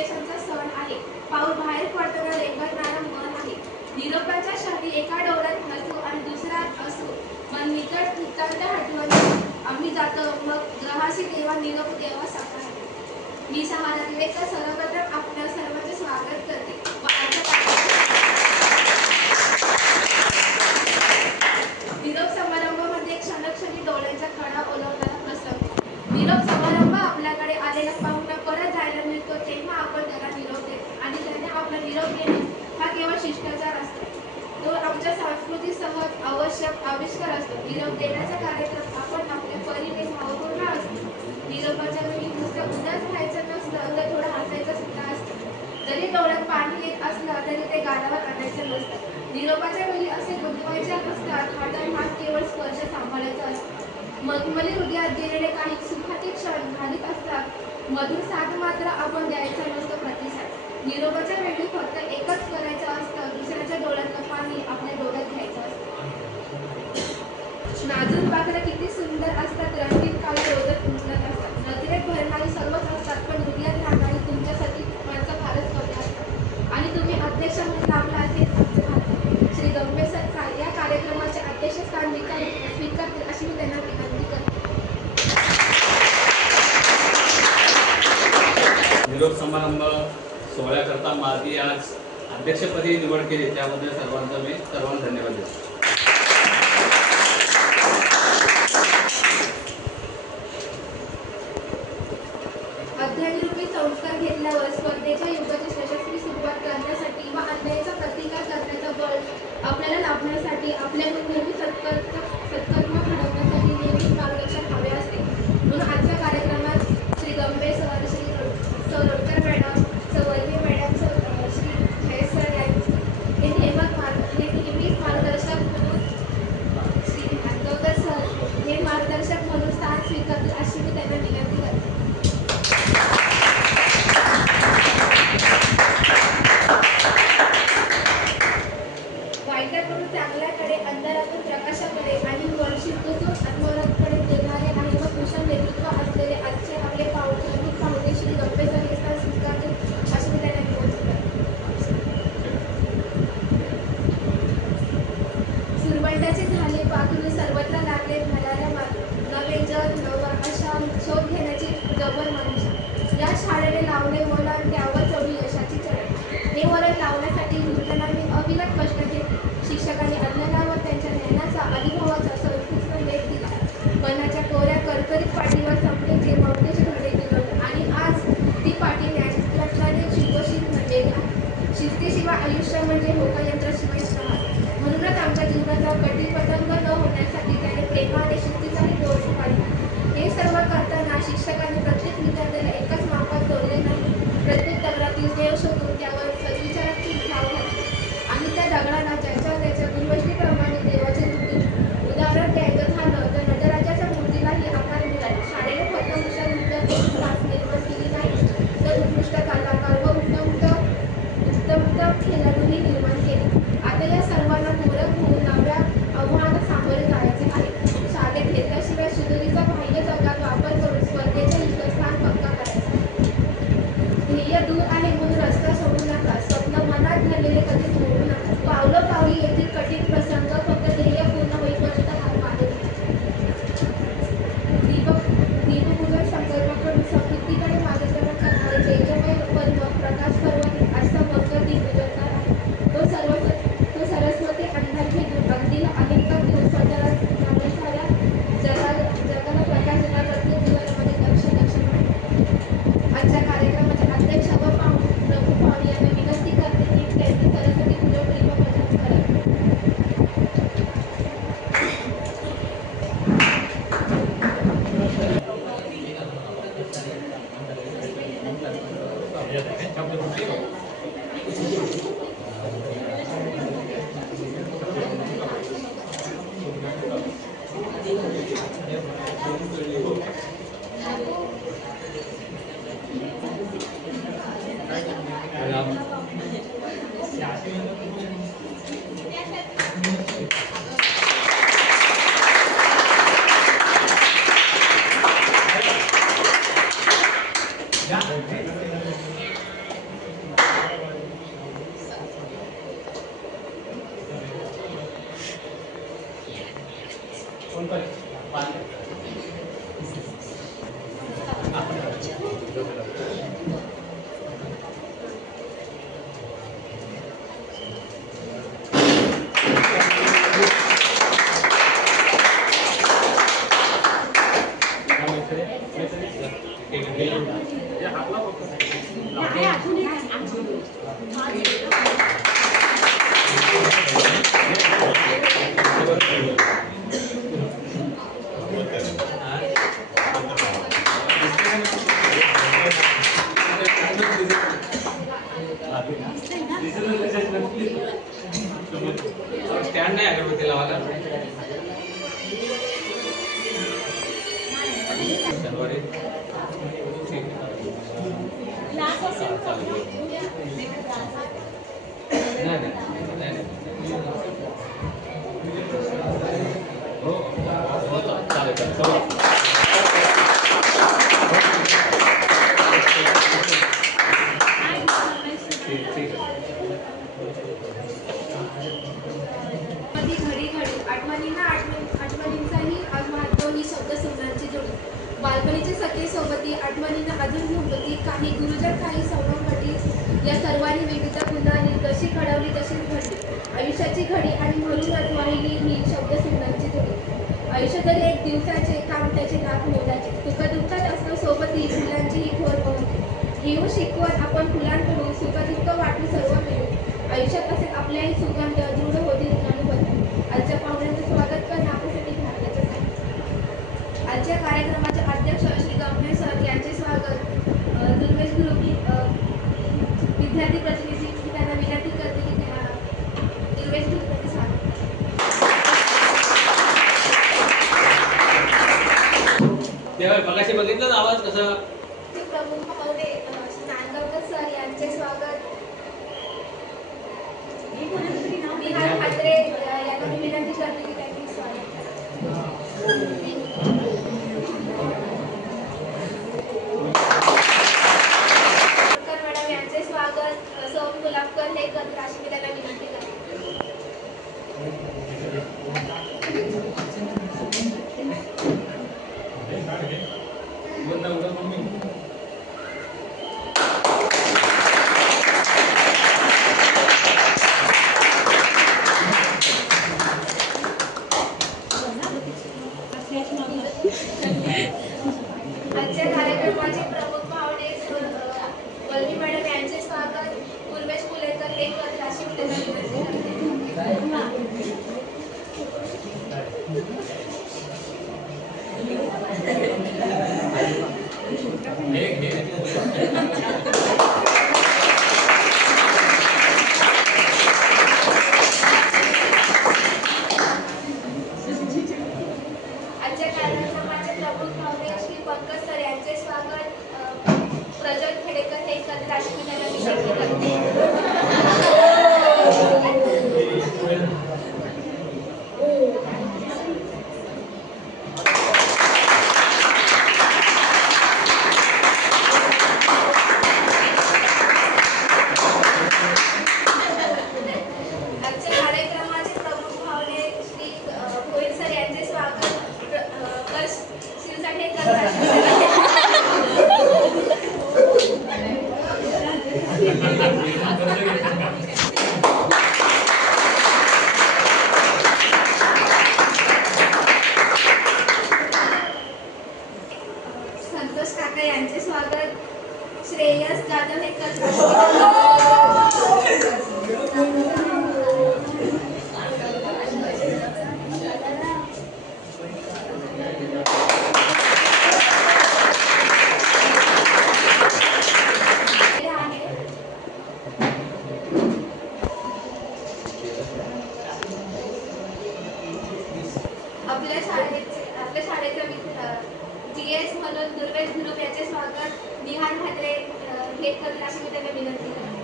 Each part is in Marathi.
अपेक्षांचा सण आहे. पाऊल बाहेर पडताना रेंगाळणारा मन आहे. निरोपाच्या शाही एका डोळ्यात हसू आणि दुसऱ्यात असू, मन नितांत हटवून आम्ही जातो, मग ग्रहाशी देवा निरोप देवा साकार. मी समाजात सर्वप्रथम आपल्या सर्वांचे स्वागत करते व निरोप समारंभामध्ये क्षणोक्षणी डोळ्यांचा कडा ओलावणारा प्रसंग. निरोप समारंभ आपल्याकडे आलेला पाहुणा परत जायला मिळतो तेव्हा आपण त्याला निरोप देतो आणि त्याने आपला निरोप घेणे हा केवळ शिष्टाचार असतो. तो आमच्या संस्कृतीसह आवश्यक आविष्कार असतो. निरोप देण्याचा कार्यक्रम आपण आपल्या परीने भावपूर्ण असतो. निरोपाच्या वेळी नुसतं उदास राहायचं नसतं तर थोडं हसायचं सुद्धा असतं. जरी डोळ्यात पाणी येत असलं तरी ते गालावर आणायचं नसतं. निरोपाच्या वेळी असे गुंतवायचे नसतात. हातात हात केवळ स्पर्श सांभाळायचा असतो. मलमली हृदयात गेलेले काही सुखाचे क्षण घालीत असतात. मधुर साथ मात्र आपण द्यायचा नसतो प्रतिसाद. निरोपाच्या वेळी फक्त एकच करायचं असतं, दुसऱ्याच्या डोळ्यातलं पाणी आपल्या डोळ्यात घ्यायचं असतं. नाजूक पाखरं किती सुंदर असतात, रंगीत काळी रोजत उमलत असतात. नजरेत भरणारी सर्वच असतात, पण हृदयात राहणारी तुमच्यासाठी माणसं फारच कमी असतात. आणि तुम्ही अध्यक्ष म्हणून आपला हेच आमचे भाग्य. श्री गंभीर सर या कार्यक्रमाचे अध्यक्षस्थान स्वीकारतील अशी मी त्यांना विनंती करते. निरोप समारंभ सोहळ्याकरता माझी आज अध्यक्षपदी निवड केली त्याबद्दल सर्वांना धन्यवाद देतो. अध्ययनरूपी संस्कार घेतल्यावर स्पर्धेच्या युगाची यशस्वी सुरुवात करण्यासाठी व अन्यायाचा प्रतिकार करण्याचा बळ आपल्याला लाभण्यासाठी आपल्याकडून नेहमी सत्कर्म घडवण्यासाठी नेहमी मार्गदर्शन हवे असते. म्हणून आजच्या कार्यक्रमात श्री गंभीर सर, श्री लोटकर मॅडम, वल्ली मॅडम, श्री जयेश सर हे नेहमीच मार्गदर्शक म्हणून, श्री नांदोकर सर हे मार्गदर्शक म्हणून स्थान स्वीकारतील अशी मी त्यांना विनंती करते. वाईटाकडून चांगल्याकडे, अंधारातून प्रकाशाकडे आणि वर्षीतून आत्मवराकडे देणारे आणि व कुशल नेतृत्व असलेले आजचे आपले पाहुणे श्री गंभीर सर हे स्थान स्वीकारतील अशी मी त्यांना विनंती करते. सुरवंटाचे झाले पाखरू सर्वत्र लागले भराऱ्या मागे, नवे जग नवा अशा शोध घेण्याची जबर मनुष्य. या शाळेने लावले वळण त्यावर चढू यशाची चढण. हे वळण लावण्यासाठी गुरुजनांनी अविरत कष्ट घेतले. शिक्षकांनी अज्ञानावर त्यांच्या ज्ञानाचा अनुभवाचा सर्वोत्कृष्ट लेख दिला. मनाच्या कोऱ्या करकरीत पाठीवर समतेचे ममतेचे धडे दिले आणि आज ती पाठी ज्ञानशास्त्राने शिवशील म्हणलेली आहे. शिस्तीशिवाय आयुष्य म्हणजे होकायंत्राशिवाय राहत. म्हणूनच आमच्या जीवनाचा कठीण पतंग न होण्यासाठी त्याने प्रेमाने शिस्तीचाही दोष पाडला. हे सर्व करताना शिक्षकांनी प्रत्येक विद्यार्थ्याला एकाच मापात तोडले नाही. स्टँड नाही अगरबत्ती लावायला शनिवारी ठीक नाही हो चालेल ठीक घडी घडी आठवणींचाही आज महत्व ही शब्दसंग्रहांची जोडी बालपणीचे सखे सोबती आठवणींना अजून होती काही गुरुजन काही सवंगटी या सर्वांनी विविध गुणांनी जशी घडवली तशीच घडली आयुष्याची घडी आणि म्हणूनच वाहिली ही शब्दसंग्रहांची जोडी आयुष्य जरी एक दिवसाचे काम त्याचे लाख मोलाचे सुखदुःखात असतो सोबती फुलांची ही घोर पवती घेऊ शिकवत आपण फुलांकडून सुखदुःख वाटू सर्व मिळू आयुष्यात असेल आपल्याही सुगंध दृढ होतील अनुभव आजच्या पाहुण्यांचं स्वागत करणं आपल्यासाठी भारताचं आहे आजच्या कार्यक्रमाचे अध्यक्ष श्री गंभीर सर यांचे स्वागत दुर्वेश ग्रुप विद्यार्थी प्रतिनिधी त्यांना विनंती करते की दुर्वेश ग्रुप स्वागत तेव्हा मगाशी बघितलं आवाज कसा प्रमुख महोदय नांदगावकर सर यांचे स्वागत निहाल म्हात्रे यांना मी विनंती करते की त्यांनी स्वागत मॅडम यांचे स्वागत सौ गुलाबकर हे करत अशी मी त्यांना विनंती करते आजच्या कार्यक्रमाचे प्रमुख पाहुणे वल्ली मॅडम यांचे स्वागत पूर्वेश फुलेकर हे करत अशी मी त्यांना विनंती आजच्या कार्यक्रमाचे प्रमुख पाहुणे श्री पंकज सर यांचे स्वागत प्रज्वल खेडेकर हे करत अशी मी त्यांना विनंती करते आजच्या कार्यक्रमाचे प्रमुख पाहुणे श्री भोईर सर यांचे स्वागत शिवसाठी करत अशी मी संतोष काका यांचे स्वागत श्रेयस जाधव हे करत आपल्या शाळेचा GS म्हणून दुर्वेश ग्रुप याचे स्वागत निहाल म्हात्रे हे करत अशी मी त्यांना विनंती करते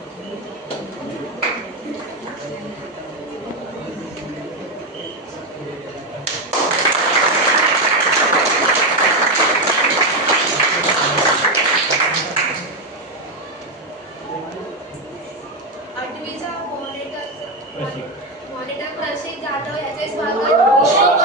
आठवीचा मॉनिटर प्रशिक जाधव याचे स्वागत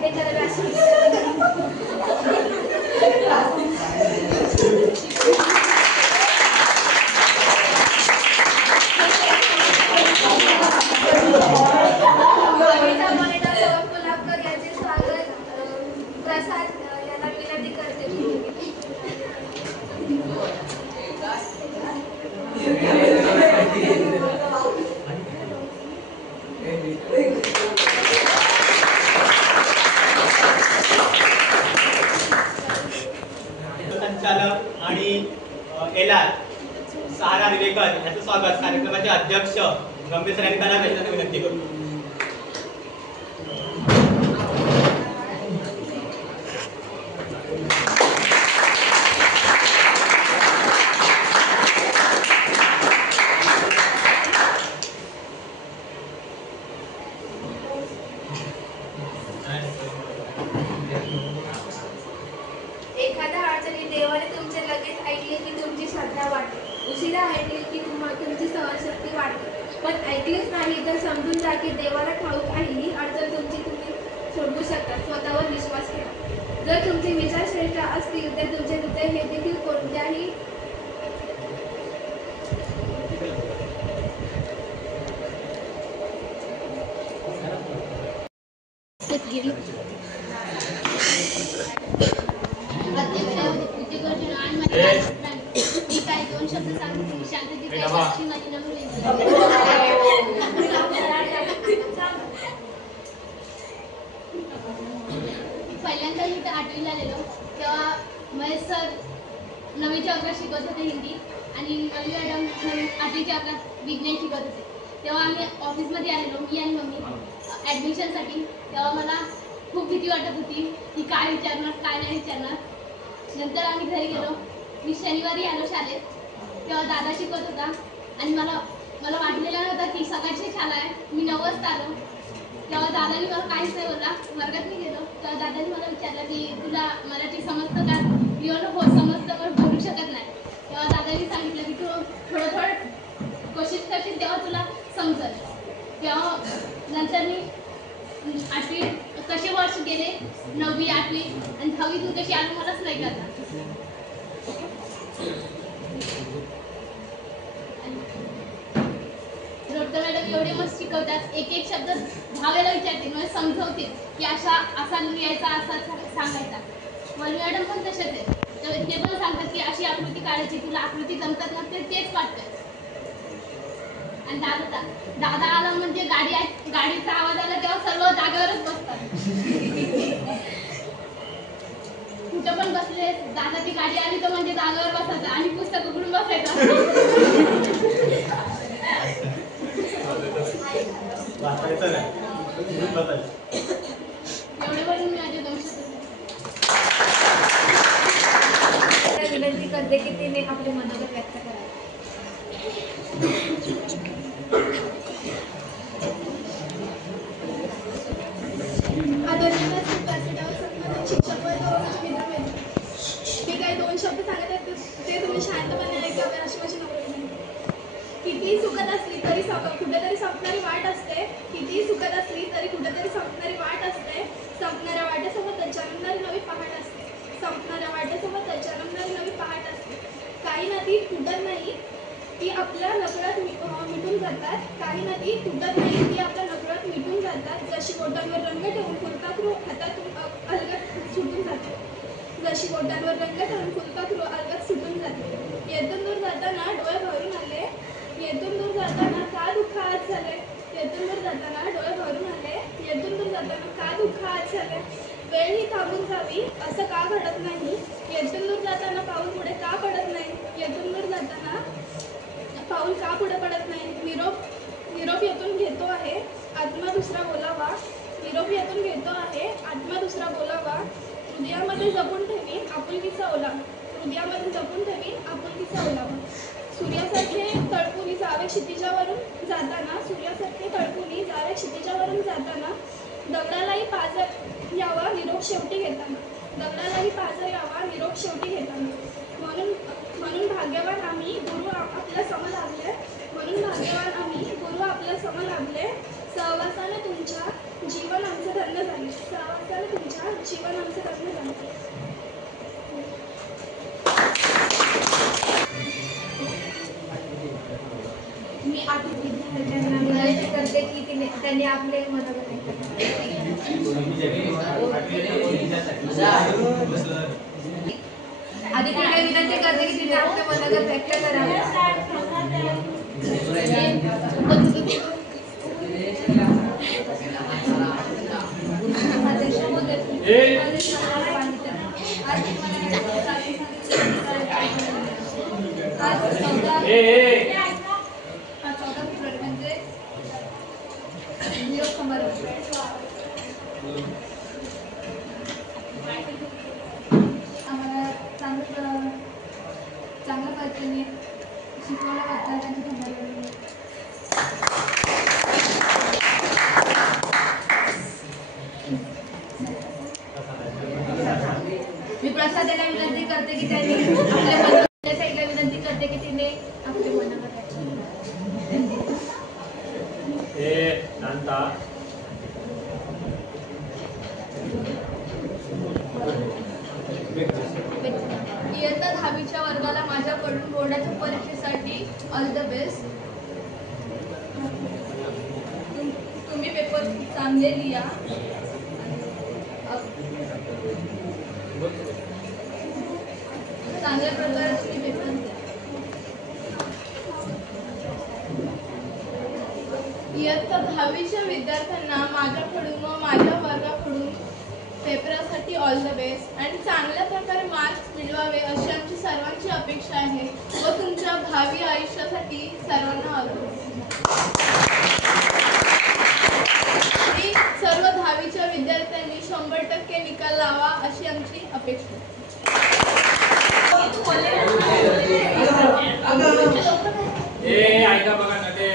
विद्येकर आशीर्वाद कविता मनिता कुलाबकर यांचे स्वागत प्रसाद याला विनंती करते. संचालक आणि एलआर सहारा विवेकर यांचं स्वागत कार्यक्रमाचे अध्यक्ष गंभीर सर यांनी करावे याची विनंती करू. एखाद्या अडचणी देवाने तुमचे लगेच ऐकले की तुमची श्रद्धा वाढते. उशिरा ऐकले की तुमची सहनशक्ती वाढते. पण ऐकलेच नाही तर समजून जा की देवाला ठाऊक आहे ही अडचण तुमची तुम्ही सोडवू शकता. स्वतःवर विश्वास ठेवा. जर तुमचे विचार श्रेष्ठ असतील तर तुमचे हृदय हे देखील कोणत्याही मी काय दोन शब्द सांगते शांततेची माझी पहिल्यांदा मी इथं 8वीला आलेलो तेव्हा महेश सर 9वीच्या वर्गात शिकवत होते हिंदी आणि रवी मॅडम 8वीच्या वर्गात विज्ञान शिकवत होते. तेव्हा आम्ही ऑफिसमध्ये आलेलो मी आणि मम्मी ॲडमिशनसाठी. तेव्हा मला खूप भीती वाटत होती की काय विचारणार काय नाही विचारणार. नंतर आम्ही घरी गेलो. मी शनिवारी आलो शाळेत. तेव्हा दादा शिकवत होता आणि मला वाटलेलं नव्हतं की सकाळची शाळा आहे. मी 9 वाजता आलो. तेव्हा दादानी मला काहीच नाही बोलला. वर्गात मी गेलो तेव्हा दादानी मला विचारलं की तुला मराठी समजतं का? मी म्हणलं हो समजतं पण बोलू शकत नाही. तेव्हा दादानी सांगितलं की तू थोडं कोशिश करशील तेव्हा तुला समजेल. तेव्हा नंतर मी 8वी कसे वर्ष गेले 9वी 8वी आणि 10वीतून कशी आलो मलाच नाही करता. रोडकर मॅडम एवढे मस्त शिकवतात. एक एक शब्द 10 वेळेला विचारते म्हणजे समजवते की असा लिहायचा असा सांगायचा. वरी मॅडम पण तसेच आहे. तर ते पण सांगतात की अशी आकृती काढायची तुला आकृती जमतात नसते तेच वाटतं. आणि दादा आला म्हणजे गाडीचा आवाज आला तेव्हा सर्व जागेवरच बसतात. कुठं पण बसले दादाची गाडी आली तर म्हणजे जागेवर बसायचं आणि पुस्तक उघडून बसायचं. एवढे म्हणून मी माझे 2 विनंती करते की तिने आपले मनोगत व्यक्त करावे. आदरणीय शिक्षक वर्ग मी काही 2 शब्द सांगत आहेत ते तुम्ही शांतपणे ऐकावे अशी माझी नम्र. कितीही सुखद असली तरी कुठेतरी संपणारी वाट असते. कितीही सुखद असली तरी कुठेतरी संपणारी वाट असते. संपणाऱ्या वाटेसोबत जन्मणारी नवी पहाट असते. संपणाऱ्या वाटेसोबत जन्मणारी नवी पहाट असते. काही नदी फुटत नाही ती आपल्या नकळत मिटून जातात. काही नदी फुटत नाही ती आपल्या नकळत मिटून जातात. जशी बोटांवर रंग ठेवून फुलपाखरू हातातून अलगद सुटून जाते. जशी बोटांवर रंग ठेवून फुलपाखरू अलगद सुटून जाते. येथून दूर जाताना डोळे भरून आले. येथून दूर जाताना का दुःख आज झाले. येथून दूर जाताना डोळे भरून आले. येथून दूर जाताना का दुःख आज झाले. वेळ ही थांबून जावी असं का घडत नाही. येथून दूर जाताना पाऊल पुढे का पडत नाही. येथून दूर जाताना पाऊल का पुढे पडत नाही. निरोप येथून घेतो आहे आत्मा दुसरा बोलावा. निरोप येथून घेतो आहे आत्मा दुसरा बोलावा. हृदयामध्ये जपून ठेवीन आपुलकीचा ओला. हृदयामध्ये जपून ठेवीन आपुलकीचा ओलावा. सूर्यासारखे तळपुली जावे क्षितिजावरून जाताना. सूर्यासारखे तळपुली जावे क्षितिजावरून जाताना. दगडालाही पाझर यावा निरोप शेवटी घेताना. दगडालाही पाझर यावा निरोप शेवटी घेताना. म्हणून भाग्यवान आम्ही गुरु आपल्या सम लाभले. म्हणून भाग्यवान आम्ही गुरु आपल्या सम लाभले. सहवासाने तुमच्या जीवन आमचे धन्य झाले. 6 वाजता तुमच्या जीवन आमचं लग्न जमतं. मी आठवीत विद्यार्थ्यांना विनंती करते की त्यांनी आपले मनोगत आधी तिला विनंती करते की तिने आपलं मनोगत व्यक्त करावे. आम्हाला चांगल्या पद्धतीने शिकवलं वाटलं त्यांची धन्यवाद. मी प्रसादाला विनंती करते की त्यांनी आपल्या साईडला विनंती करते की तिने आपले मनावर इयत्ता 10वीच्या वर्गाला माझ्याकडून बोर्डाच्या परीक्षेसाठी ऑल द बेस्ट. तुम्ही पेपर चांगले लिहा. चांगल्या प्रकारे तुम्ही पेपर द्या. इयत्ता 10वीच्या विद्यार्थ्यांना माझ्याकडून व माझ्या वर्गाकडून पेपरासाठी ऑल द बेस्ट आणि चांगल्या प्रकारे मार्क्स मिळवावे अशी आमची सर्वांची अपेक्षा आहे व तुमच्या भावी आयुष्यासाठी सर्वांना ऑल द बेस्ट. आणि सर्व 10वीच्या विद्यार्थ्यांनी 100% निकाल लावा अशी आमची अपेक्षा आहे. ऐका बघा ना ते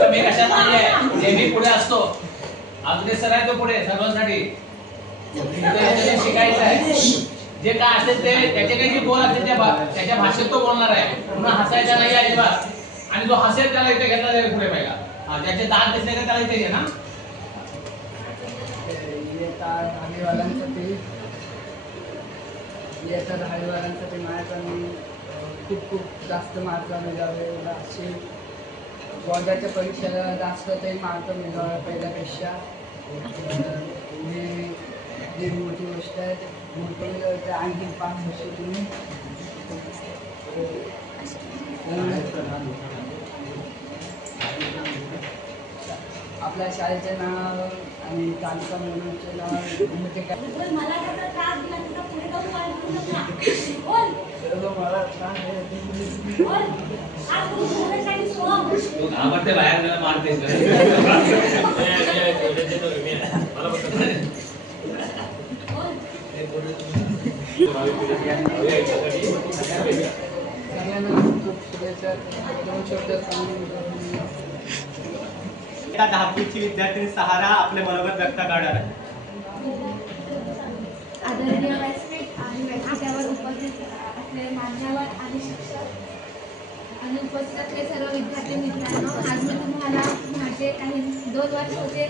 कमी कशात नाहीये. नेहमी पुढे असतो. अगदी सर आहे तो पुढे सर्वांसाठी शिकायचं आहे. जे काय असेल ते त्याचे काही जे बोल असेल त्याच्या भाषेत तो बोलणार आहे. पुन्हा हसायचा नाही अजिबात. आणि जो हसेल त्याला इथे घेतला जाईल पुढे पहिला. ज्याचे दात दिसले का त्याला इथे घे ना. दहावीवाल्यांसाठी माझ्याकडून खूप जास्त मार्क मिळावे असे बोर्डाच्या परीक्षेला जास्त तरी मार्क मिळावे पहिल्यापेक्षा. ही मोठी गोष्ट आहे. मोठी आणखी 5 वर्ष तुम्ही आपल्या शाळेचे नाव आणि तालुका म्हणूनचे नाव मोठे काय तू घाबरते बाहेर गेला मारतेस सगळ्यांना खूप शुभेच्छा. 2 शब्द सांगून 10वीची विद्यार्थी सहारा आपले मनोगत व्यक्त करणार आहे. आदरणीय व्यासपीठ आणि व्यासपीठावर उपस्थित असलेले मान्यवर आणि शिक्षक आणि उपस्थित असलेले सर्व विद्यार्थी मित्रांनो, आज मी तुम्हाला माझे काही 2 वर्षाचे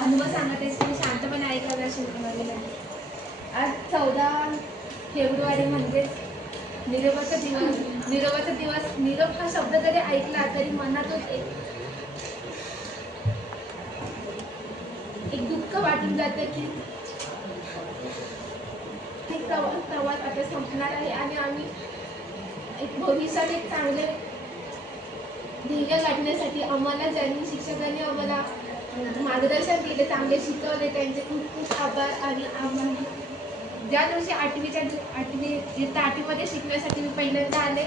अनुभव सांगत आहे. तुम्ही शांतपणे ऐकावे अशी विनंती आहे. आज 14 फेब्रुवारी म्हणजेच निरोपाचा दिवस. निरोप हा शब्द जरी ऐकला तरी मनातून एक दुःख वाटून जातं की प्रवास आता संपणार आहे आणि आम्ही एक भविष्यात एक चांगले ध्येय गाठण्यासाठी आम्हाला ज्यांनी शिक्षकांनी आम्हाला मार्गदर्शन केले, चांगले शिकवले, त्यांचे खूप खूप आभार. आणि आम्हाला ज्या दिवशी 8वीमध्ये शिकण्यासाठी मी पहिल्यांदा आले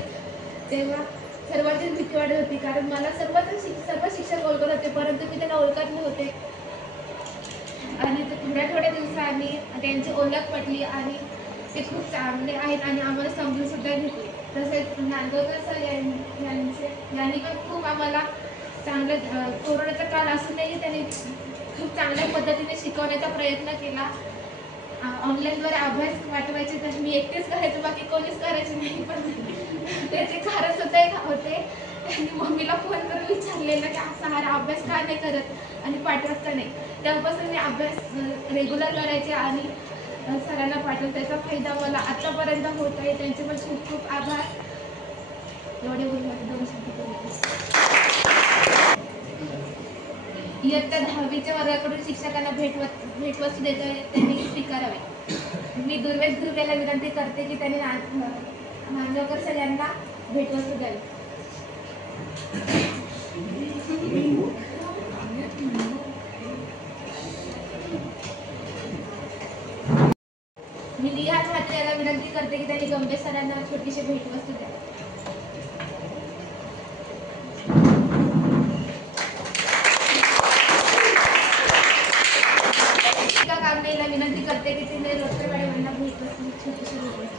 तेव्हा सर्वांचीच भीती वाटत होती, कारण मला सर्व शिक्षक ओळखत होते परंतु मी त्यांना ओळखत नव्हते. आणि थोड्या दिवसांनी त्यांची ओळख पटली आणि ते खूप चांगले आहेत आणि आम्हाला समजून सुद्धा घेतले. तसेच नांदोकर सर यांनी पण खूप आम्हाला चांगलं कोरोनाचा काळ असूनही त्यांनी खूप चांगल्या पद्धतीने शिकवण्याचा प्रयत्न केला. ऑनलाईनद्वारे अभ्यास पाठवायचे तर मी एकटेच करायचं, बाकी कोणीच करायचे नाही. पण त्याचे कारण सुद्धा एक होते त्यांनी मम्मीला फोन करून विचारलेलं की सहारा अभ्यास का नाही करत आणि पाठवत का नाही. तेव्हापासून मी अभ्यास रेग्युलर करायचे आणि सरांना पाठवून त्याचा फायदा मला आतापर्यंत होत आहे. त्यांचे पण खूप खूप आभार. एवढे बोलून 2 शब्द बोलते. इयत्ता 10वीच्या वर्गाकडून शिक्षकांना भेटवस्तू देता त्यांनी स्वीकारावे. मी दुर्वेश ध्रुवेला विनंती करते की त्यांनी नांदगावकर सर यांना भेटवस्तू द्यावी. मी लिहा ठाकरे याला विनंती करते की त्यांनी गंभीर सरांना छोटीशी भेटवस्तू द्यावी. कागनेला विनंती करते की तिने रोजकर मॅडमांना भेटवस्तू छोटीशी भेटवस्तू.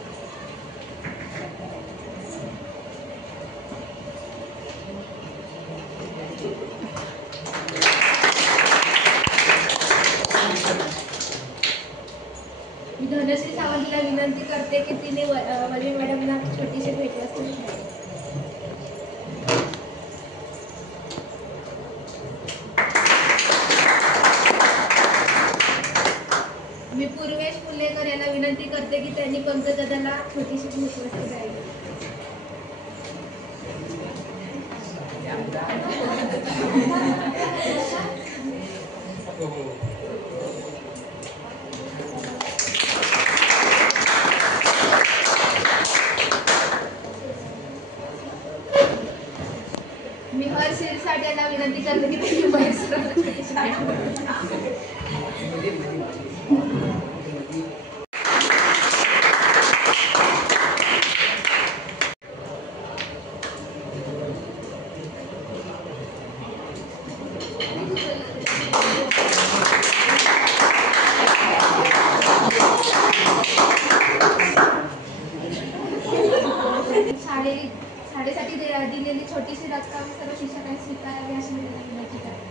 मी धनश्री सावंतला विनंती करते की तिने वल्ली मॅडमला छोटीशी भेटवस्तू द्यावी. मी पूर्वेश फुलेकर यांना विनंती करते की त्यांनी पंकजदादाला छोटीशी भेटवस्तू द्यावी. मी हर शिरसाट यांना विनंती करते की त्यांनी शाळेसाठी दिलेली छोटीशी रक्कम सर्व शिक्षकांनी स्वीकारावी अशी मी त्यांना विनंती करते.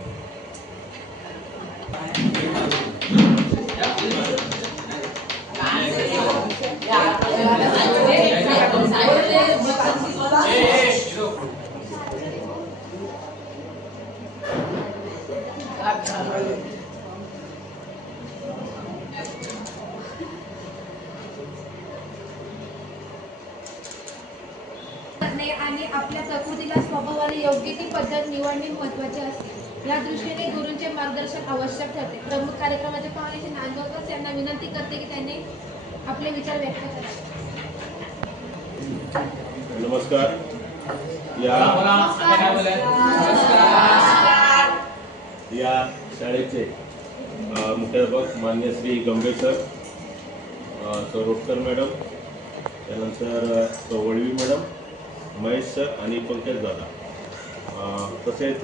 आणि आपल्या प्रकृतीला स्वभावाला योग्य ती पद्धत निवडणे महत्त्वाचे असते. या दृष्टीने गुरूंचे मार्गदर्शन आवश्यक ठरते. प्रमुख कार्यक्रमाचे पाहुणे नांदगावकर यांना विनंती करते की त्यांनी आपले विचार व्यक्त करावे. नमस्कार. या शाळेचे मुख्याध्यापक मान्य श्री गंभीर सर, सौ रोटकर मॅडम, त्यानंतर सौ वळवी मॅडम, महेश सर आणि पंकज दादा, तसेच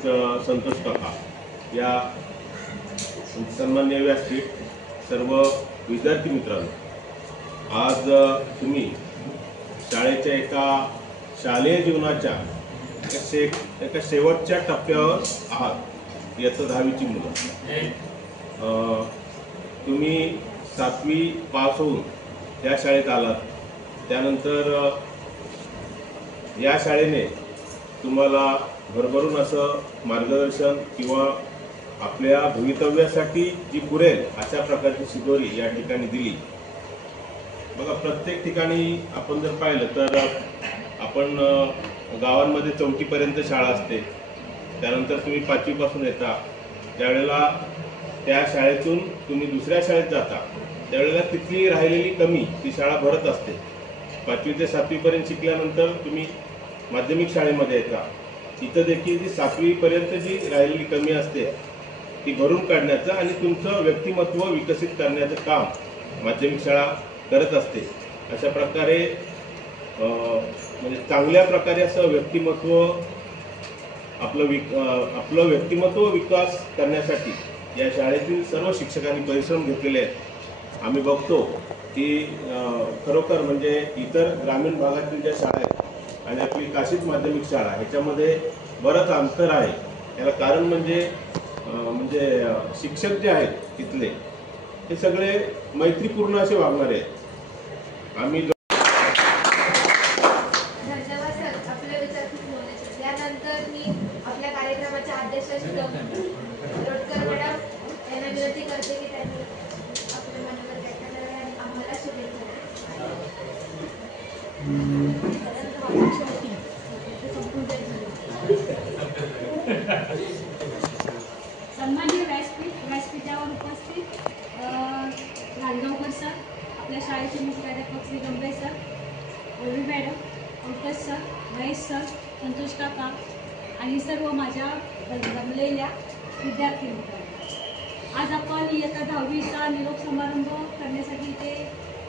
संतोष काका, या सन्मान्य व्यासपीठ, सर्व विद्यार्थी मित्रांनो, आज तुम्ही शाळेच्या एका शालेय जीवनाच्या एका शेवटच्या टप्प्यावर आहात. इयत्ता 10वीची मुलं. तुम्ही 7वी पास होऊन त्या शाळेत आलात. त्यानंतर या शाळेने तुम्हाला भरभरून असं मार्गदर्शन किंवा आपल्या भवितव्यासाठी जी पुरेल अशा प्रकारची शिदोरी या ठिकाणी दिली. बघा, प्रत्येक ठिकाणी आपण जर पाहिलं तर आपण गावांमध्ये 4थीपर्यंत शाळा असते. त्यानंतर तुम्ही 5वीपासून येता. त्यावेळेला त्या शाळेतून तुम्ही दुसऱ्या शाळेत जाता, त्यावेळेला तिथली राहिलेली कमी ती शाळा भरत असते. 5वी ते 7वीपर्यंत शिकल्यानंतर तुम्ही माध्यमिक शाळेमध्ये येता. इथं देखील जी 7वीपर्यंत जी राहिलेली कमी असते ती भरून काढण्याचं आणि तुमचं व्यक्तिमत्व विकसित करण्याचं काम माध्यमिक शाळा करत असते. अशा प्रकारे म्हणजे चांगल्या प्रकारे असं व्यक्तिमत्व आपलं व्यक्तिमत्व विकास करण्यासाठी या शाळेतील सर्व शिक्षकांनी परिश्रम घेतलेले आहेत. आम्ही बघतो की खरोखर म्हणजे इतर ग्रामीण भागातील ज्या शाळा आहेत आणि आपली काशीद माध्यमिक शाळा ह्याच्यामध्ये बरंच अंतर आहे. याला कारण म्हणजे शिक्षक जे आहेत तिथले हे सगळे मैत्रीपूर्ण असे वागणारे आहेत. आम्ही धन्यवाद सर, आपले विचार खूप बोलायचे. त्यानंतर सन्माननीय व्यासपीठावर उपस्थित रांजगावकर सर, आपल्या शाळेचे मुख्याध्यापक श्री गंभे सर, ओवी madam, Pankaj sir, Mahesh sir, Santosh काका आणि सर्व माझ्या जमलेल्या विद्यार्थी मित्रांनो, आज आपण इयत्ता 10वीचा निरोप समारंभ करण्यासाठी इथे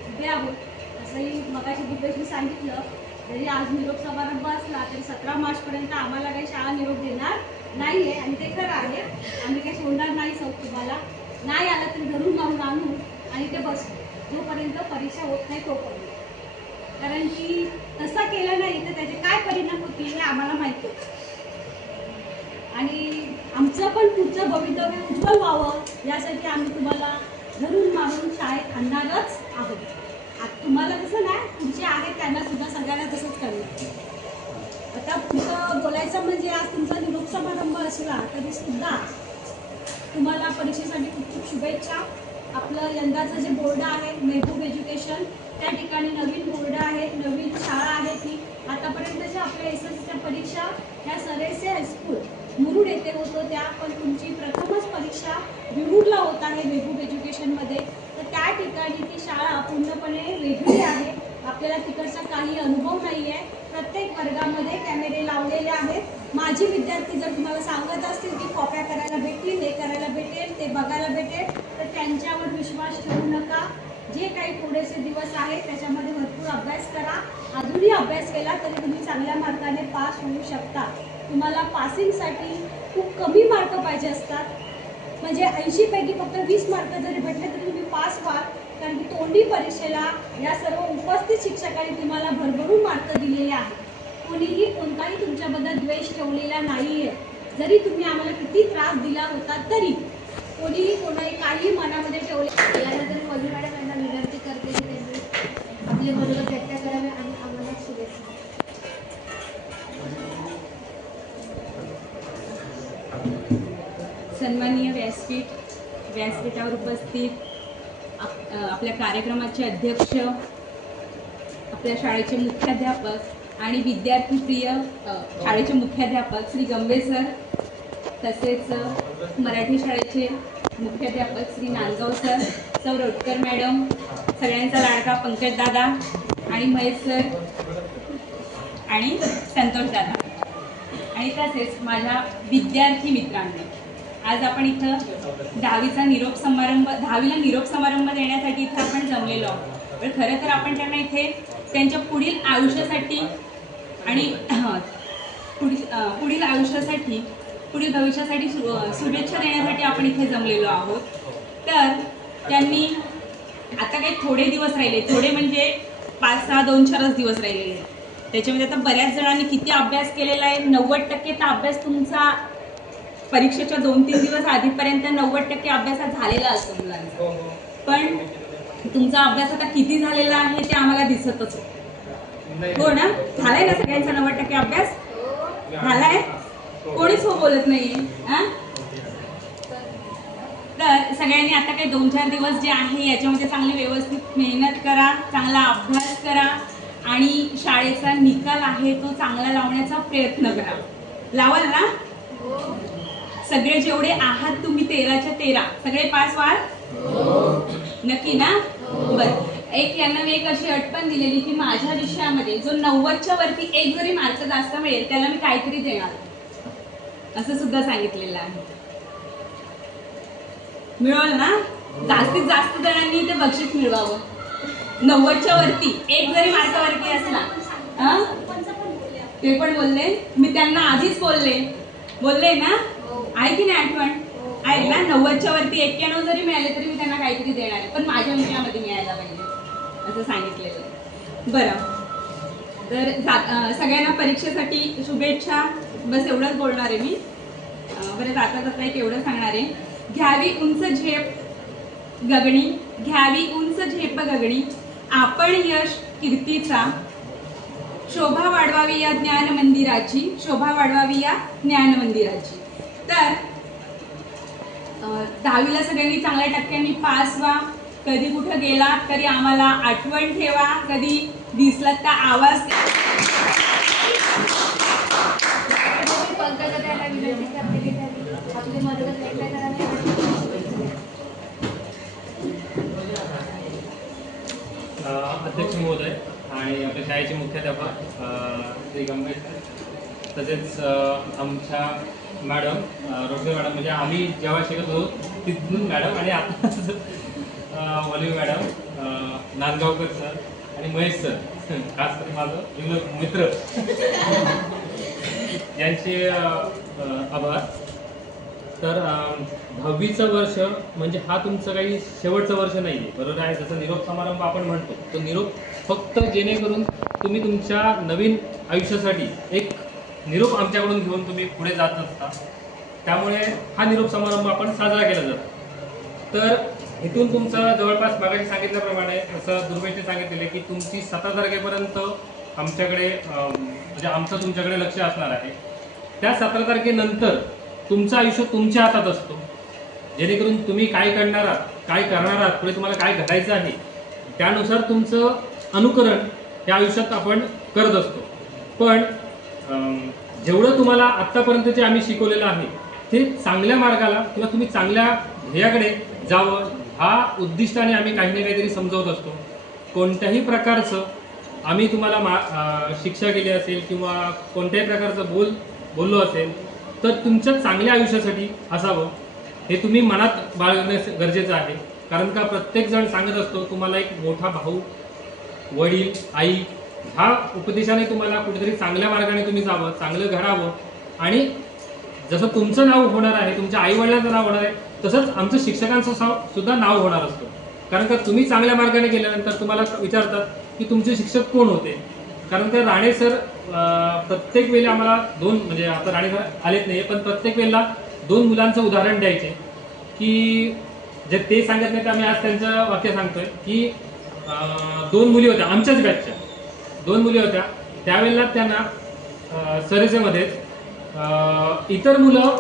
उभे आहोत. असंही मगाशी दिग्गजनी सांगितलं, जरी आज निरोप समारंभ असला तरी 17 मार्चपर्यंत आम्हाला काही शाळा निरोप देणार नाही आहे आणि ते खरं आहे. आम्ही काही सोडणार नाही सौत तुम्हाला, नाही आलं तरी धरून मारून आणू आणि ते बसू जोपर्यंत परीक्षा होत नाही तोपर्यंत. कारण की तसा केलं नाही तर त्याचे काय परिणाम होतील हे आम्हाला माहिती आहे आणि आमचं पण पुढचं भवितव्य उज्ज्वल व्हावं यासाठी आम्ही तुम्हाला धरून मारून शाळेत आणणारच आहोत. आता तुम्हाला तसं नाही, पुढचे आहेत त्यांना सुद्धा सगळ्यांना तसंच करणार. आता पुढचं बोलायचं म्हणजे आज तुमचा निरोप समारंभ असला तरी सुद्धा तुम्हाला परीक्षेसाठी खूप खूप शुभेच्छा. आपलं यंदाचं जे बोर्ड आहे मेहबूब एज्युकेशन, त्या ठिकाणी नवीन बोर्ड आहे, नवीन शाळा आहे. ती आतापर्यंतच्या आपल्या SSCच्या परीक्षा ह्या सरेसे हायस्कूल मुरुड येथे होत होत्या, पण तुमची प्रथमच परीक्षा विरुडला होत आहे मेहबूब एज्युकेशनमध्ये. तर त्या ठिकाणी ती शाळा पूर्णपणे वेगळी आहे, आपल्याला तिकडचा काही अनुभव नाही आहे. प्रत्येक वर्गामध्ये कॅमेरे लावलेले आहेत. माझी विद्यार्थी जर तुम्हाला सांगत असतील की कॉप्या करायला भेटतील, हे करायला भेटेल, ते बघायला भेटेल, तर त्यांच्यावर विश्वास ठेवू नका. जे काही थोडेसे दिवस आहेत त्याच्यामध्ये भरपूर अभ्यास करा. अजूनही अभ्यास केला तरी तुम्ही चांगल्या मार्काने पास होऊ शकता. तुम्हाला पासिंगसाठी खूप कमी मार्क पाहिजे असतात, म्हणजे 80 पैकी फक्त 20 मार्क जरी भेटले तरी तुम्ही पास व्हाल. कारण की तोंडी परीक्षेला या सर्व उपस्थित शिक्षकांनी तुम्हाला भरभरून मार्क दिलेले आहेत. कोणीही कोणताही तुमच्याबद्दल द्वेष ठेवलेला नाही आहे. जरी तुम्ही आम्हाला किती त्रास दिला होता तरी कोणीही काही मनामध्ये ठेवले. यानंतर मधु मॅडम यांना विनंती करते की त्यांनी आपले मनोगत व्यक्त करावे आणि आम्हाला शुभेच्छा. सन्माननीय व्यासपीठावर उपस्थित आपल्या कार्यक्रमाचे अध्यक्ष, आपल्या शाळेचे मुख्याध्यापक आणि विद्यार्थीप्रिय शाळेचे मुख्याध्यापक श्री गंभे सर, तसेच मराठी शाळेचे मुख्याध्यापक श्री नांदगाव सर, सौ रोटकर मॅडम, सगळ्यांचा लाडका पंकज दादा आणि महेश सर आणि संतोष दादा आणि तसेच माझ्या विद्यार्थी मित्रांनो, आज आपण इथं 10वीला निरोप समारंभ देण्यासाठी इथं आपण जमलेलो आहोत. पण खरं तर आपण त्यांना इथे त्यांच्या पुढील आयुष्यासाठी आणि पुढील भविष्यासाठी शुभेच्छा देण्यासाठी आपण इथे जमलेलो आहोत. तर त्यांनी आता काही थोडे दिवस राहिले, थोडे म्हणजे 5-6 2-4 दिवस राहिलेले आहेत. त्याच्यामध्ये आता बऱ्याच जणांनी किती अभ्यास केलेला आहे, 90% तर अभ्यास तुमचा परीक्षेच्या 2-3 दिवस आधीपर्यंत 90% अभ्यास झालेला असतो मुलांचा. पण तुमचा अभ्यास आता किती झालेला आहे ते आम्हाला दिसतच हो ना. झालाय ना सगळ्यांचा 90% अभ्यास झालाय, कोणीच हो बोलत नाहीये. तर सगळ्यांनी आता काही 2-4 दिवस जे आहे याच्यामध्ये चांगली व्यवस्थित मेहनत करा, चांगला अभ्यास करा आणि शाळेचा निकाल आहे तो चांगला लावण्याचा प्रयत्न करा. लावाल ना सगळे? जेवढे आहात तुम्ही 13च्या 13 सगळे पास व्हाल नक्की ना? बरं, यांना मी एक अशी अट पण दिलेली की माझ्या विषयामध्ये जो 90च्या वरती एक जरी मार्क जास्त मिळेल त्याला मी काहीतरी देणार, असं सुद्धा सांगितलेलं आहे. मिळवल ना? जास्तीत जास्त जणांनी ते बक्षीस मिळवावं. 90च्या वरती एक जरी मार्कावरती असला, ते पण बोलले, मी त्यांना आधीच बोलले ना, आहे की नाही आठवण आहे ना? 90च्या वरती 91 जरी मिळाले तरी मी त्यांना काहीतरी देणार आहे, पण माझ्या विषयामध्ये मिळायला पाहिजे असं सांगितलेलं. बरं, तर सगळ्यांना परीक्षेसाठी शुभेच्छा. बस एवढंच बोलणार आहे मी. बरं, जाता एक एवढं सांगणार आहे. घ्यावी उंच झेप गगणी, आपण यश कीर्तीचा, शोभा वाढवावी या ज्ञान मंदिराची. तर 10वीला सगळ्यांनी चांगल्या टक्क्यांनी पास व्हा. कधी कुठं गेला तरी आम्हाला आठवण ठेवा, कधी दिसला तर आवाज. पंकज दादा यांना विनंती करते की त्यांनी आपले आपले मनोगत व्यक्त करावे आणि अध्यक्ष महोदय आणि आपल्या शाळेचे मुख्याध्यापक श्री गंभीर तसेच आमच्या मॅडम रोषे मॅडम, म्हणजे आम्ही जेव्हा शिकत होतो तिथून मॅडम, आणि आता वली मॅडम, नांदगावकर सर आणि महेश सर, खास करून माझं जुनं मित्र यांचे आभार. तर 10वीचं वर्ष म्हणजे हा तुमचं काही शेवटचं वर्ष नाही आहे, बरोबर आहे. जसं निरोप समारंभ आपण म्हणतो, तो निरोप फक्त जेणेकरून तुम्ही तुमच्या नवीन आयुष्यासाठी एक निरोप आमच्याकडून घेऊन तुम्ही पुढे जात असता, त्यामुळे हा निरोप समारंभ आपण साजरा केला जातो. तर इथून तुमचं जवळपास मागाशी सांगितल्याप्रमाणे, जसं दुर्वेशने सांगितलेलं आहे की तुमची 17 तारखेपर्यंत आमच्याकडे म्हणजे आमचं तुमच्याकडे लक्ष असणार आहे. त्या 17 तारखेनंतर तुमचं आयुष्य तुमच्या हातात असतो, जेणेकरून तुम्ही काय करणार आहात, काय करणार आहात, पुढे तुम्हाला काय घडायचं आहे, त्यानुसार तुमचं अनुकरण या आयुष्यात आपण करत असतो. पण जेवढं तुम्हाला आत्तापर्यंत जे आम्ही शिकवलेलं आहे ते चांगल्या मार्गाला किंवा तुम्ही चांगल्या ध्येयाकडे जावं, हा उद्दिष्टाने आम्ही काही ना काहीतरी समजवत असतो. कोणत्याही प्रकारचं आम्ही तुम्हाला शिक्षा केली असेल किंवा कोणत्याही प्रकारचं बोललो असेल तर तुमच्या चांगल्या आयुष्यासाठी असावं हे तुम्ही मनात बाळगणे गरजेचं आहे. कारण का प्रत्येकजण सांगत असतो तुम्हाला एक मोठा भाऊ, वडील, आई ह्या उपदेशाने तुम्हाला कुठेतरी चांगल्या मार्गाने तुम्ही जावं, चांगलं घडावं, आणि जसं तुमचं नाव होणार आहे, तुमच्या आईवडिलांचं नाव होणार आहे, तसंच आमचं शिक्षकांचं सुद्धा नाव होणार असतं. कारण का तुम्ही चांगल्या मार्गाने गेल्यानंतर तुम्हाला विचारतात की तुमचे शिक्षक कोण होते. कारण का राणे सर प्रत्येक वेळी आम्हाला म्हणजे आता राणे सर आलेत नाही, पण प्रत्येक वेळेला 2 मुलांचं उदाहरण द्यायचे की जे ते सांगत नाही तर आम्ही आज त्यांचं वाक्य सांगतोय की 2 मुली होत्या आमच्याच बॅचच्या, 2 मुली होत्या. त्यावेळेला त्यांना सरेसेमध्ये इतर मुलं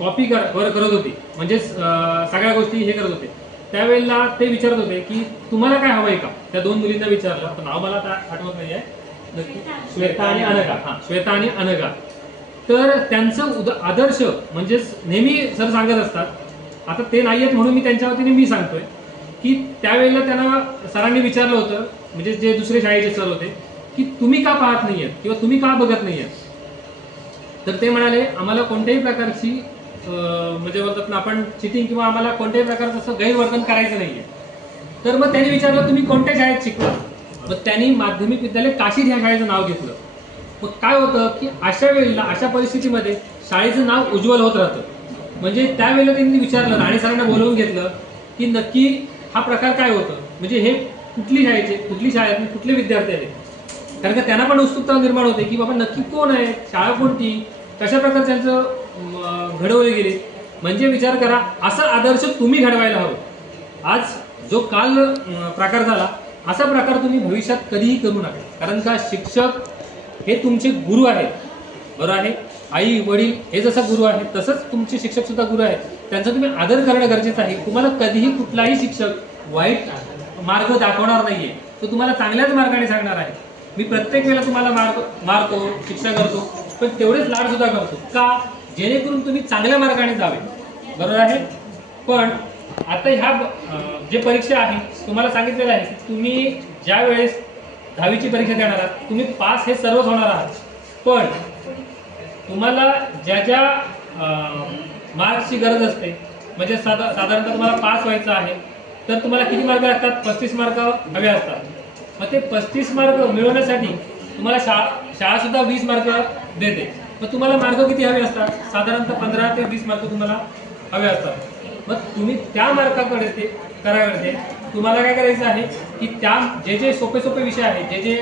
कॉपी करत होती, म्हणजे सगळ्या गोष्टी हे करत होते. त्यावेळेला ते विचारत होते की तुम्हाला काय हवंय का. त्या 2 मुलींना विचारलं, पण नाव मला आठवत नाही आहे, श्वेता आणि अनघा. हां, श्वेता आणि अनघा. तर त्यांचं आदर्श म्हणजे नेहमी सर सांगत असतात, आता ते नाही आहेत म्हणून मी त्यांच्या वतीने मी सांगतोय की त्यावेळेला त्यांना सरांनी विचारलं होतं, म्हणजे जे दुसरे शाळेचे सर होते, की तुम्ही का पाहत नाही आहेत किंवा तुम्ही का बघत नाही आहेत. तर ते म्हणाले आम्हाला कोणत्याही प्रकारची म्हणजे बोलतात ना आपण चिटिंग किंवा आम्हाला कोणत्याही प्रकारचं असं गैरवर्तन करायचं नाही आहे. तर मग त्यांनी विचारलं तुम्ही कोणत्या शाळेत शिकला. मग त्यांनी माध्यमिक विद्यालय काशीद ह्या शाळेचं नाव घेतलं. मग काय होतं की अशा वेळेला अशा परिस्थितीमध्ये शाळेचं नाव उज्ज्वल होत राहतं. म्हणजे त्यावेळेला त्यांनी विचारलं, राणे सरांना बोलवून घेतलं की नक्की हा प्रकार काय होतं, म्हणजे हे कुठली शाळेत कुठले विद्यार्थी आहेत. कारण का त्यांना पण उत्सुकता निर्माण होते की बाबा नक्की कोण आहे, शाळा कोणती, कशा प्रकारे त्यांचं घडवले गेले. म्हणजे विचार करा, असा आदर्श तुम्ही घडवायला हवं. आज जो काल प्रकार झाला असा प्रकार तुम्ही भविष्यात कधीही करू नका. कारण का शिक्षक हे तुमचे गुरु आहेत, बरोबर आहे. आई वडील हे जसं गुरु आहेत तसंच तुमचे शिक्षक सुद्धा गुरु आहेत. त्यांचा तुम्ही आदर करणं गरजेचं आहे. तुम्हाला कधीही कुठलाही शिक्षक वाईट मार्ग दाखवणार नाहीये, तो तुम्हाला चांगल्याच मार्गाने सांगणार आहे. मी प्रत्येक वेळेला तुम्हाला मारतो, शिक्षा करतो, पण तेवढेच लाड सुद्धा करतो का, जेणेकरून तुम्ही चांगल्या मार्गाने जावे, बरोबर आहे. पण आता ह्या जे परीक्षा आहे तुम्हाला सांगितलेलं आहे की तुम्ही ज्या वेळेस 10वीची परीक्षा देणार आहात तुम्ही पास हे सर्वच होणार आहात. पण तुम्हाला ज्या मार्क्सची गरज असते, म्हणजे साधारणतः तुम्हाला पास व्हायचं आहे तर तुम्हाला किती मार्क लागतात, 35 मार्क हवे असतात. मग ते 35 मार्क मिळवण्यासाठी तुम्हाला शाळा सुद्धा 20 मार्क देते. मग तुम्हाला मार्क किती हवे असतात, साधारणतः 15 ते 20 मार्क तुम्हाला हवे असतात. मग तुम्ही त्या मार्काकडे ते करायकडे तुम्हाला काय करायचं आहे की त्या जे सोपे विषय आहेत, जे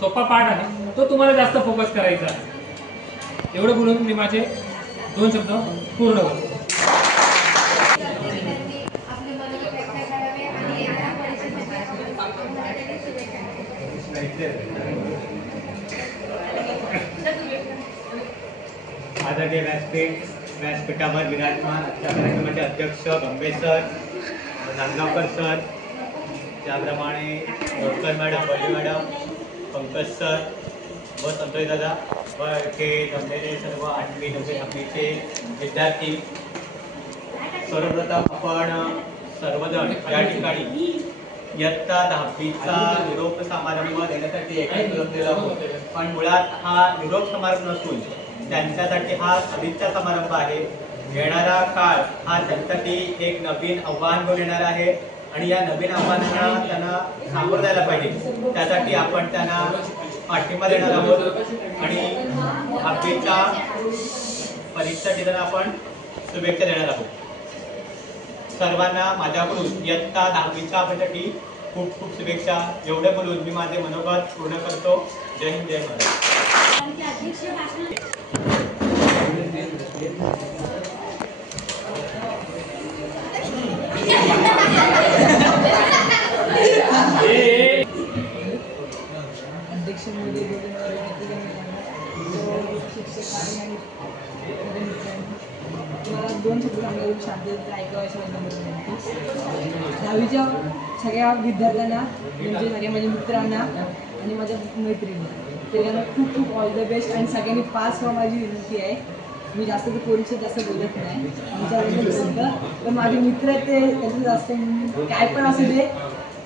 सोपा पाठ आहे तो तुम्हाला जास्त फोकस करायचा आहे. एवढं बोलून मी माझे 2 शब्द पूर्ण करतो. आदरणीय व्यासपीठावर विराजमान आजच्या कार्यक्रमाचे अध्यक्ष गंभीर सर, नांदगावकर सर, त्याप्रमाणे होळकर मॅडम, बली मॅडम, पंकज सर व संतोष दादा, व इथे जमलेले सर्व 8वी 9वी 10वीचे विद्यार्थी, सर्वप्रथम आपण सर्वजण या ठिकाणी इयत्ता 10वीचा निरोप समारंभ देण्यासाठी एकत्र जमलेलो आहोत. पण मुळात हा निरोप समारंभ नसून त्यांच्यासाठी हा शुभेच्छा समारंभ आहे. येणारा काळ हा त्यांच्यासाठी एक नवीन आव्हान घेऊन येणार आहे आणि या नवीन आव्हानांना त्यांना सामोरं जायला पाहिजे. त्यासाठी आपण त्यांना पाठिंबा देणार आहोत आणि 10वीच्या परीक्षा देताना आपण शुभेच्छा देणार आहोत. सर्वांना माझ्याकडून इयत्ता 10वीच्या आपल्यासाठी खूप खूप शुभेच्छा. एवढे बोलून मी माझे मनोगत पूर्ण करतो. जय हिंद, जय महाराष्ट्र. अध्यक्षांमध्ये मला 2 शब्द सांगायला शांतता ऐकावायची विनंती. 10वीच्या सगळ्या विद्यार्थ्यांना, म्हणजे सगळ्या माझ्या मित्रांना आणि माझ्या मैत्रिणी सगळ्यांना खूप खूप ऑल द बेस्ट आणि सगळ्यांनी पास व्हा माझी विनंती आहे. मी जास्त तर परीक्षेत जास्त बोलत नाही, आमच्याबद्दल बोलतं, पण माझे मित्र आहेत ते त्यांचं जास्त काय पण असू दे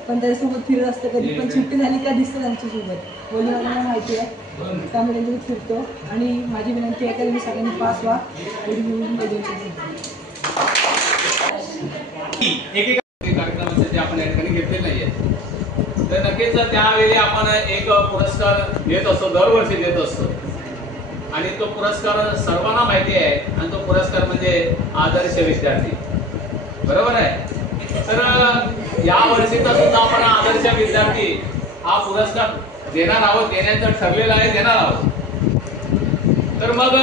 पण त्याच्यासोबत फिरत असतं. कधी पण सुट्टी झाली का दिसतं त्यांच्यासोबत, बोलून मला माहिती आहे, त्यामुळे त्यांच्यासोबत फिरतो. आणि माझी विनंती आहे की मी सगळ्यांनी पास व्हा एवढी मिळून कार्यक्रमासाठी आपण या ठिकाणी घेतले नाहीये. तर नक्कीच त्यावेळी आपण एक पुरस्कार देत असतो, दरवर्षी देत असतो आणि तो पुरस्कार सर्वांना माहिती आहे आणि तो पुरस्कार म्हणजे आदर्श विद्यार्थी, बरोबर आहे. तर या वर्षीचा सुद्धा आपण आदर्श विद्यार्थी हा पुरस्कार देणार आहोत, देण्याचं ठरलेलं आहे, देणार आहोत. तर मग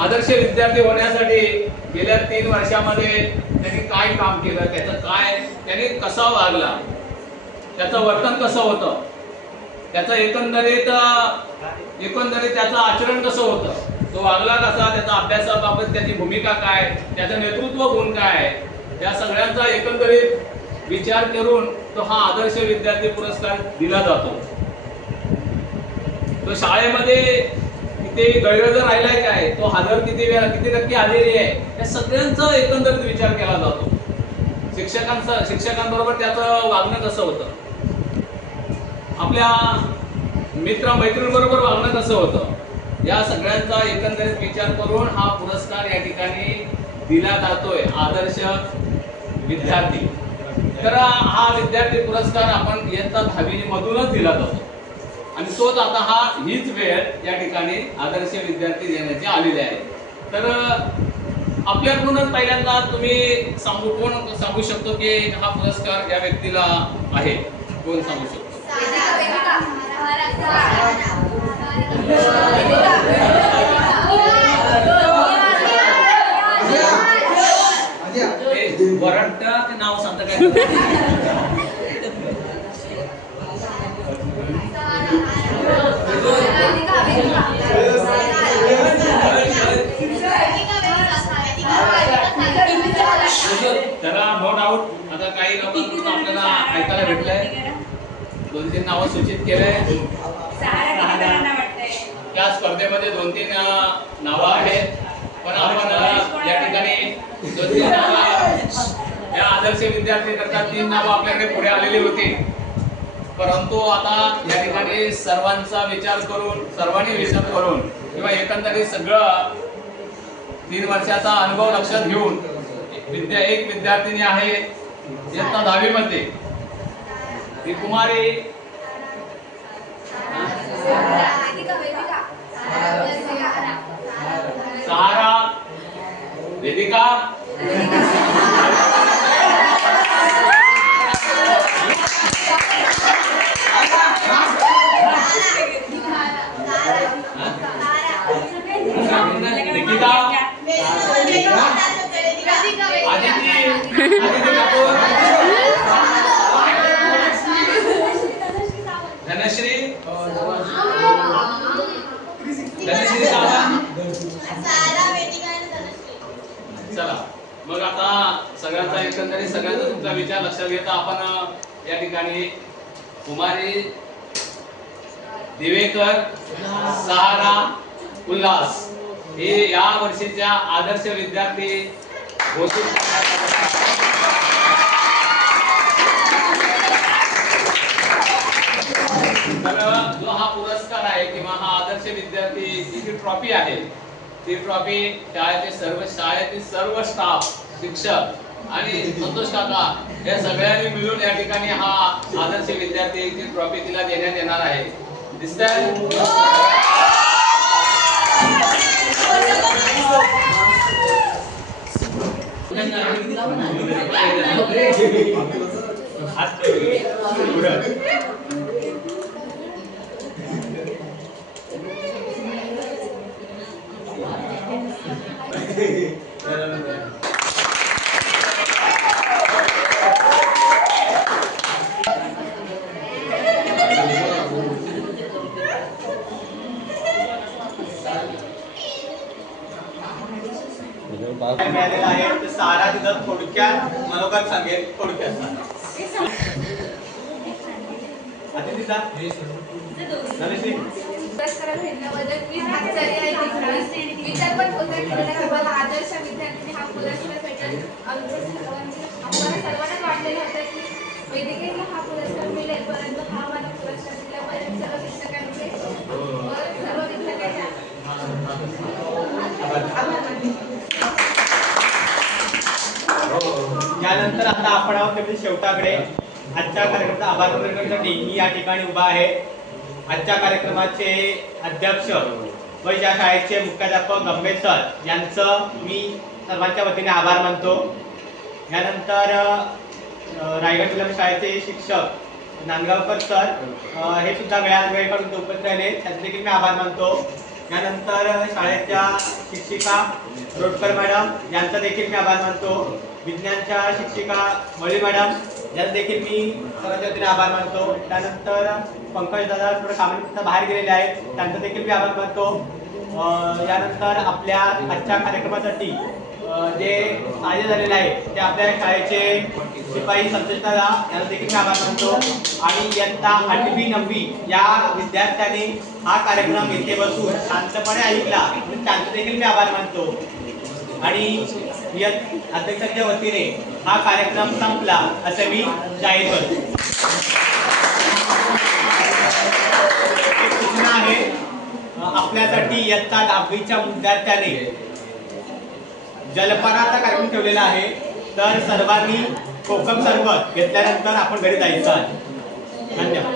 आदर्श विद्यार्थी होण्यासाठी गेल्या 3 वर्षामध्ये त्यांनी काय काम केलं, त्यांनी कसा वागला, त्याचं वर्तन कसं होतं, त्याचं एकंदरीत त्याचं आचरण कसं होतं, तो वागला कसा, त्याचा अभ्यासाबाबत त्याची भूमिका काय, त्याचं नेतृत्व गुण काय, या सगळ्यांचा एकंदरीत विचार करून तो हा आदर्श विद्यार्थी पुरस्कार दिला जातो. तो शाळेमध्ये किती गैरहजर राहिलाय काय, तो हजर किती टक्के हजेरी आहे, या सगळ्यांचा एकंदरीत विचार केला जातो. शिक्षकांबरोबर त्याचं वागणं कसं होतं, आपल्या मित्र मैत्रिणींबरोबर वागणं कसं होतं, या सगळ्यांचा एकंदरीत विचार करून हा पुरस्कार या ठिकाणी दिला जातोय, आदर्श विद्यार्थी. तर हा विद्यार्थी पुरस्कार आपण इयत्ता 10वी मधूनच दिला जातो आणि तोच आता हीच वेळ या ठिकाणी आदर्श विद्यार्थी देण्याची आलेली आहे. तर आपल्याकडूनच पहिल्यांदा तुम्ही कोण सांगू शकतो की हा पुरस्कार या व्यक्तीला आहे, कोण सांगू शकतो? वरंट नाव सांगता काय? तर नो डाऊट आता काही लोकांकडून आपल्याला ऐकायला भेटलंय, 2-3 नावं सूचित केलंय. त्या स्पर्धेमध्ये 2-3 नावं आहेत, पण आपण या ठिकाणी 2-3 नावं या आदर्श विद्यार्थी करता 3 नावं आपल्याकडे पुढे आलेली होती. परंतु आता या ठिकाणी सर्वांचा विचार करून, सर्वांनी विचार करून किंवा एकंदरीत सगळं 3 वर्षाचा अनुभव लक्षात घेऊन एक विद्यार्थिनी आहे इयत्ता 10वी मध्ये, ती कुमारी सहारा वेदिका निकिता धनश्री चला मग आता सगळ्यांचा एकंदरीत सगळ्यांचा तुमचा विचार लक्षात घेता आपण या ठिकाणी कुमारी दिवेकर, सहारा, उल्हास हे या वर्षीच्या आदर्श विद्यार्थी घोषित करण्यात आले. तर जो हा पुरस्कार आहे किंवा हा आदर्श विद्यार्थी जी ट्रॉफी आहे ती ट्रॉफी शाळेतील सर्व स्टाफ, शिक्षक आणि संतोष काका या सगळ्यांनी मिळून या ठिकाणी हा आदर्श विद्यार्थी ची ट्रॉफी तिला देण्यात येणार आहे. दिसतंय? मिळालेला आहे तर सारा तिथं थोडक्यात मनोगत सांगेल. थोडक्यात पुरस्कार भेटल्याबद्दल मी आश्चर्य आहे. विचार पण होता की मला आदर्श विद्यार्थी हा पुरस्कार भेटेल. आम्हाला सर्वांनाच वाटलेलं होतं की वेदिकेला हा पुरस्कार मिळेल, परंतु हा मला पुरस्कार दिल्यापर्यंत सर्व शिक्षकांचे सर्व विद्यार्थ्यांचे यानंतर आता आपण आहोत शेवटाकडे. आजच्या कार्यक्रमाचा आभार व्यक्त करण्यासाठी मी या ठिकाणी उभा आहे. आजच्या कार्यक्रमाचे अध्यक्ष व या शाळेचे मुख्याध्यापक गंभीर सर यांचं मी सर्वांच्या वतीने आभार मानतो. यानंतर रायगड जिल्हा शाळेचे शिक्षक नांदगावकर सर हे सुद्धा वेळ काढून उपस्थित राहिले, त्यांचे देखील मी आभार मानतो. यानंतर शाळेच्या शिक्षिका रोडकर मॅडम यांचा देखील मी आभार मानतो. विज्ञानच्या शिक्षिका मळी मॅडम यांचा देखील मी सर्वांच्या वतीने आभार मानतो. त्यानंतर पंकज दादा थोडं कामानिमित्त बाहेर गेलेले आहेत, त्यांचा देखील मी आभार मानतो. यानंतर आपल्या आजच्या कार्यक्रमासाठी जे साजे झालेले आहे ते आपल्या शाळेचे शिपाई संतोष दादा यांना देखील मी आभार मानतो. आणि इयत्ता 8वी 9वी या विद्यार्थ्यांनी हा कार्यक्रम येथे बसून शांतपणे ऐकला, त्यांचा देखील मी आभार मानतो. आणि अध्यक्षांच्या वतीने हा कार्यक्रम संपला असं मी जाहीर करतो. एक सूचना आहे आपल्यासाठी इयत्ता 10वीच्या विद्यार्थ्याने जलपानाचा कार्यक्रम ठेवलेला आहे, तर सर्वांनी कोकम सरबत घेतल्यानंतर आपण घरी जायचं आहे. धन्यवाद.